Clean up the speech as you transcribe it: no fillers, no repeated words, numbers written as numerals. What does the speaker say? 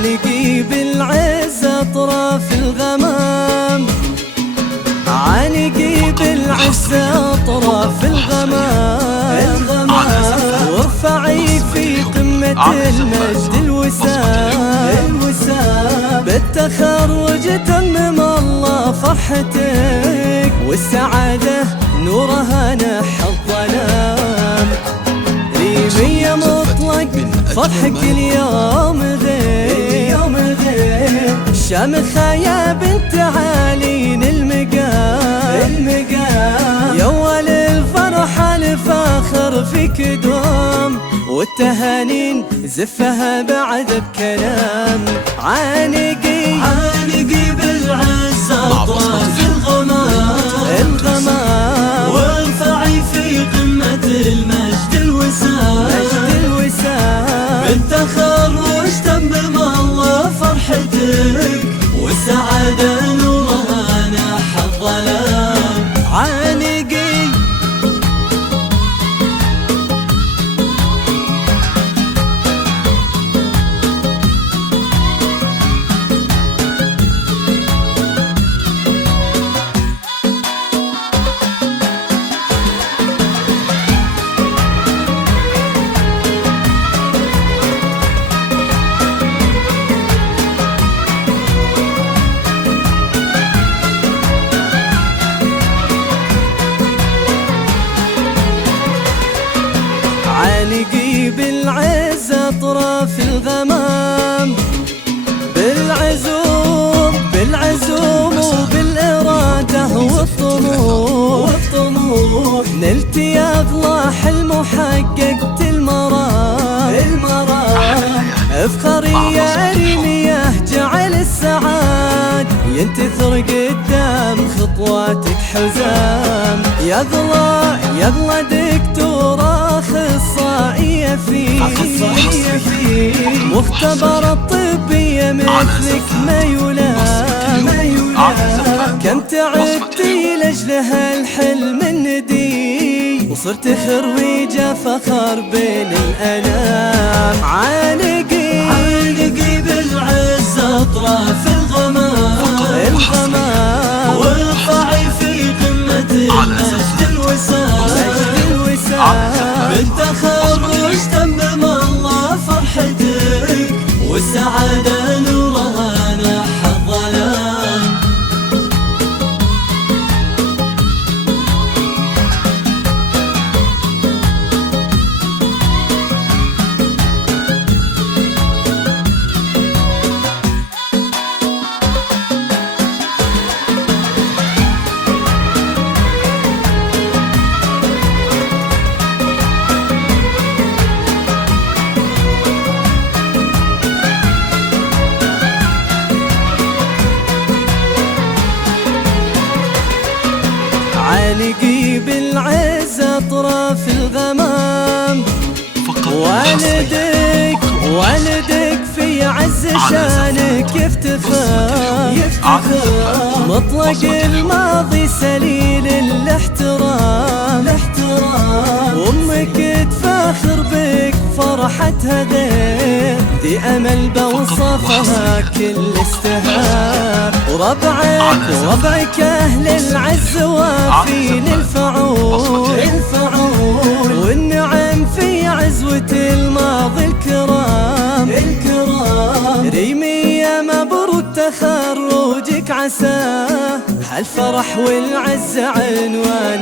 عانقي بالعز أطراف الغمام، عانقي بالعز أطراف الغمام، وارفعي في قمة المجد الوسام، بالتخرج تمم الله فرحتك، والسعادة نورها نحى الظلام. ريمي يا مطلق فرحك اليوم غير، شامخة يا بنت عالين المقام، يا أول الفرحة الفاخر فيك دوم، والتهانين زفها بعد بكلام. عانقي بالعز أطراف الغمام، وارفعي في قمة المجد الوسام، بالتخرج تمم الله فرحتك، والسعادة نورها نحى الظلام. عانقي عانقي بالعز أطراف الغمام، بالعزوم وبالإرادة والطموح، نلت يا أغلى حلم وحققت المرام. افخري يا ريمية جعل السعاد ينتثر قدام خطواتك حزام، يا أغلى دكتورة أخصائية فيه، مختبرة طبية مثلك ما يلام. كم تعبتي لأجلها الحلم الندي، وصرت خريجة فخر بين الأنام. عانقي بالعز أطراف الغمام، وارفعي في قمة المجد الوسام، بالتخرج تمم الله فرحتك، والسعادة نورها نحى الظلام. عانقي بالعز أطراف الغمام، والدك في عز شانك يفتخر، مطلق الماضي سليل الاحترام، وامك تفاخر بك فرحتها غير، ذي امل بوصفها كل استهام. وربعك اهل العز وافين الفعول، والنعم في عزوة الماضي الكرام. ريمية مبروك تخرجك عساه، هالفرح والعز عنوان